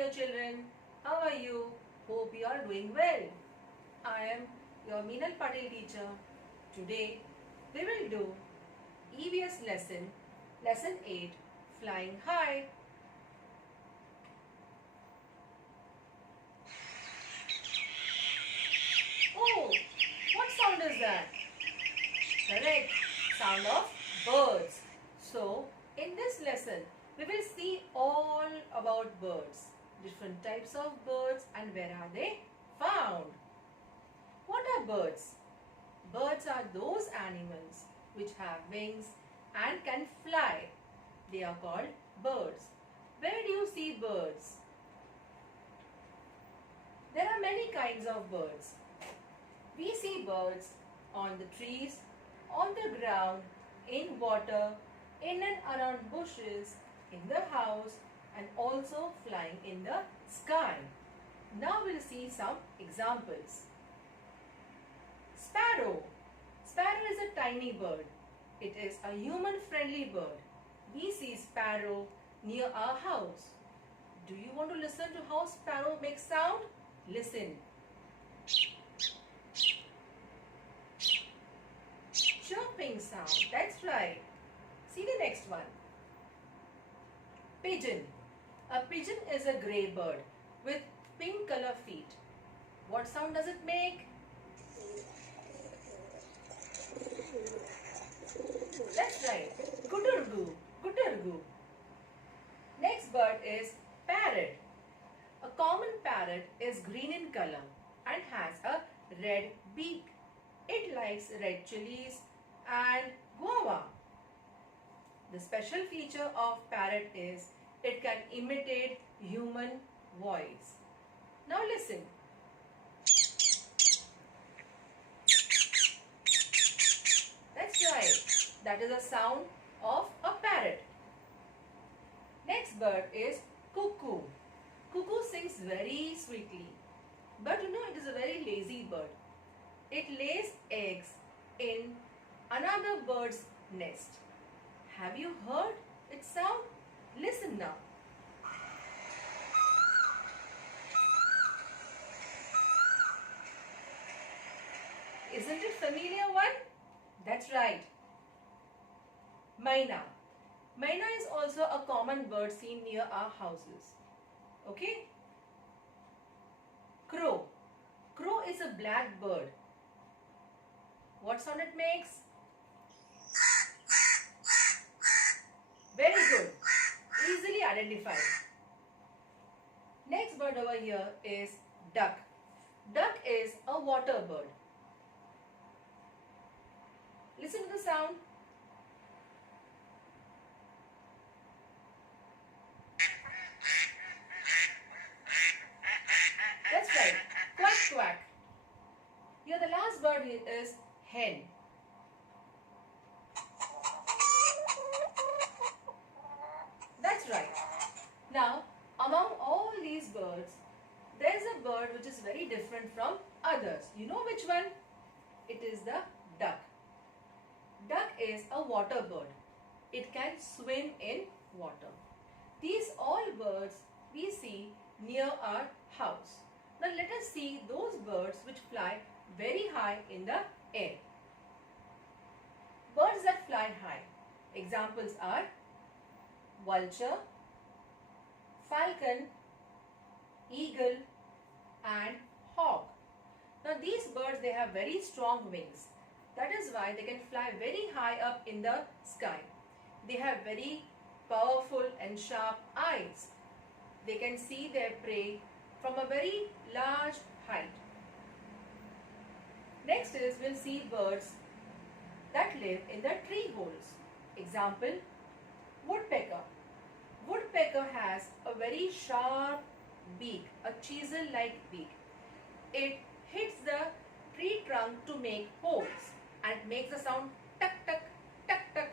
dear children. How are you? Hope you are doing well. I am your Meenal Patel teacher. Today we will do EVS lesson 8, Flying High. Oh, what sound is that? Correct, sound of birds. So, in this lesson, we will see all about birds, different types of birds and where are they found. What are birds? Birds are those animals which have wings and can fly. They are called birds. Where do you see birds? There are many kinds of birds. We see birds on the trees, on the ground, in water, in and around bushes, in the house, and also flying in the sky. Now we'll see some examples. Sparrow. Sparrow is a tiny bird. It is a human-friendly bird. We see sparrow near our house. Do you want to listen to how sparrow makes sound? Listen. Chirping sound. That's right. See the next one. Pigeon. A pigeon is a grey bird with pink color feet. What sound does it make? That's right. Gudurgu. Gudurgu. Next bird is parrot. A common parrot is green in color and has a red beak. It likes red chilies and guava. The special feature of parrot is it can imitate human voice. Now listen. That's right. That is a sound of a parrot. Next bird is cuckoo. Cuckoo sings very sweetly. But you know it is a very lazy bird. It lays eggs in another bird's nest. Have you heard its sound? Listen now. Isn't it familiar one? That's right. Maina. Maina is also a common bird seen near our houses. Okay? Crow. Crow is a black bird. What sound it makes? Very good. Easily identified. Next bird over here is duck. Duck is a water bird. Listen to the sound. That's right. Quack quack. Here the last bird is hen. That's right. Now, among all these birds, there is a bird which is very different from others. You know which one? It is the duck. Duck is a water bird. It can swim in water. These all birds we see near our house. Now let us see those birds which fly very high in the air. Birds that fly high. Examples are vulture, falcon, eagle and hawk. Now these birds, they have very strong wings. That is why they can fly very high up in the sky. They have very powerful and sharp eyes. They can see their prey from a very large height. Next is we'll see birds that live in the tree holes. Example, woodpecker. Woodpecker has a very sharp beak, a chisel-like beak. It hits the tree trunk to make holes and makes the sound tuck tuck tuck tuck.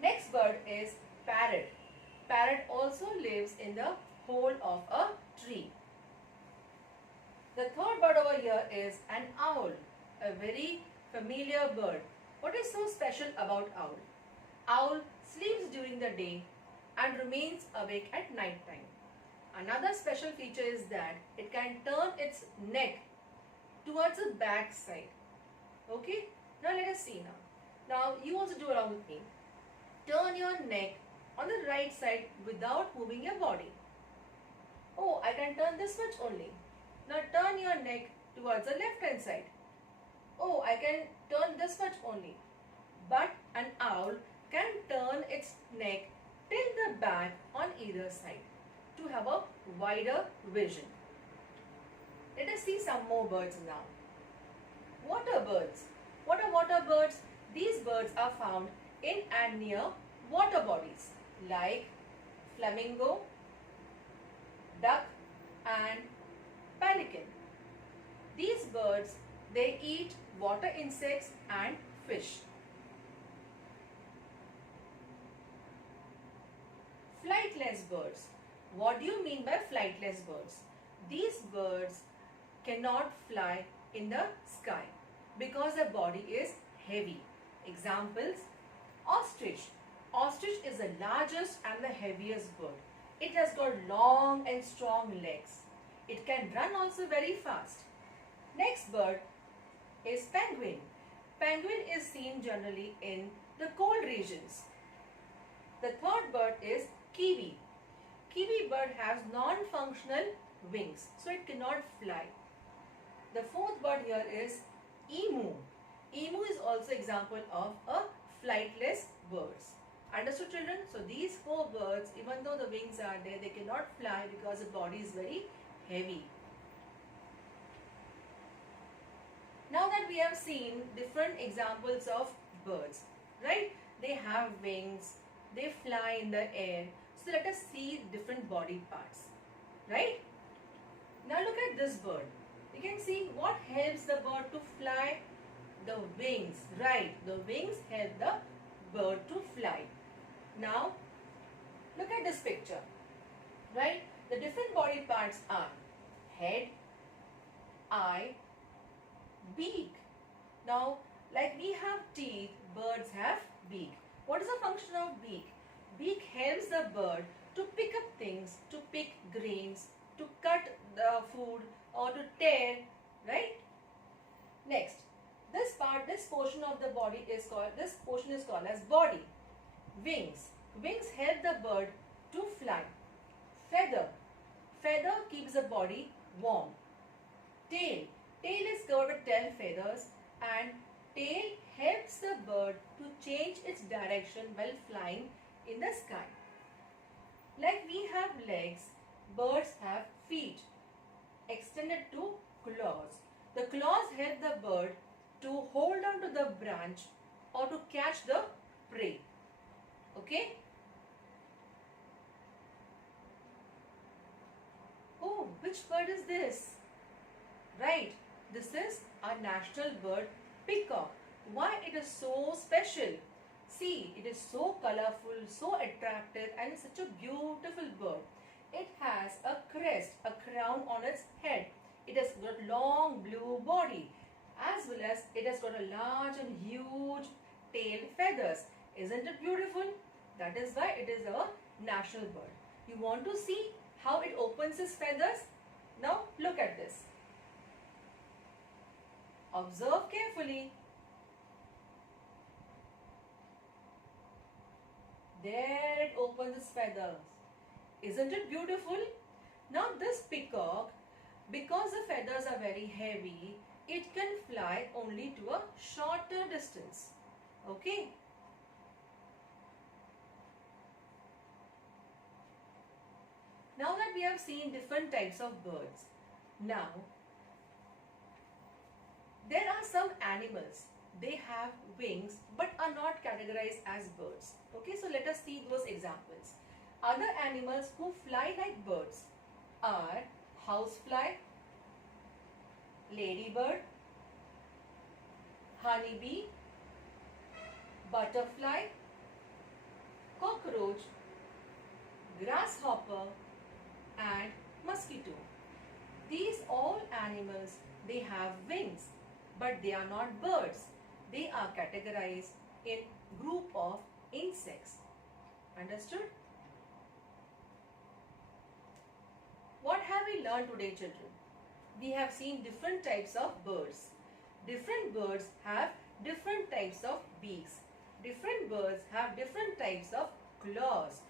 Next bird is parrot. Parrot also lives in the hole of a tree. The third bird over here is an owl, a very familiar bird. What is so special about owl? Owl sleeps during the day and remains awake at night time. Another special feature is that it can turn its neck towards the back side. Okay, now let us see now. Now you also do along with me. Turn your neck on the right side without moving your body. Oh, I can turn this much only. Now turn your neck towards the left hand side. Oh, I can turn this much only. But an owl can turn its neck till the back on either side to have a wider vision. Let us see some more birds now. Water birds. What are water birds? These birds are found in and near water bodies like flamingo, duck and pelican. These birds, they eat water insects and fish. Flightless birds. What do you mean by flightless birds? These birds cannot fly in the sky because their body is heavy. Examples: ostrich. Ostrich is the largest and the heaviest bird. It has got long and strong legs. It can run also very fast. Next bird is penguin. Penguin is seen generally in the cold regions. The third bird is kiwi. Kiwi bird has non-functional wings, so it cannot fly. The fourth bird here is emu. Emu is also example of a flightless birds. Understood, children? So these four birds, even though the wings are there, they cannot fly because the body is very heavy. Now that we have seen different examples of birds, right? They have wings, they fly in the air. So let us see different body parts, right? Now look at this bird. You can see what helps the bird to fly. The wings, right? The wings help the bird to fly. Now look at this picture, right? The different body parts are head, eye, beak. Now, like we have teeth, birds have beak. What is the function of beak? Beak helps the bird to pick up things, to pick grains, to cut the food or to tear, right? Next, this portion of the body is called, as body. Wings. Wings help the bird to fly. Feather. Feather keeps the body warm. Tail. Tail is covered with 10 feathers and tail helps the bird to change its direction while flying in the sky. Like we have legs, birds have feet extended to claws. The claws help the bird to hold on to the branch or to catch the prey. Okay? Oh, which bird is this? Right, this is our national bird, peacock. Why it is so special? See, it is so colorful, so attractive and such a beautiful bird. It has a crest, a crown on its head. It has got long blue body as well as it has got a large and huge tail feathers. Isn't it beautiful? That is why it is our national bird. You want to see how it opens its feathers? Now look at this. Observe carefully. There it opens its feathers. Isn't it beautiful? Now this peacock, because the feathers are very heavy, it can fly only to a shorter distance. Okay? Now that we have seen different types of birds, now there are some animals, they have wings but are not categorized as birds. Okay, so let us see those examples. Other animals who fly like birds are housefly, ladybird, honeybee, butterfly, cockroach, grasshopper and mosquito. These all animals, they have wings but they are not birds. They are categorized in group of insects. Understood? we learned today, children? We have seen different types of birds. Different birds have different types of beaks. Different birds have different types of claws.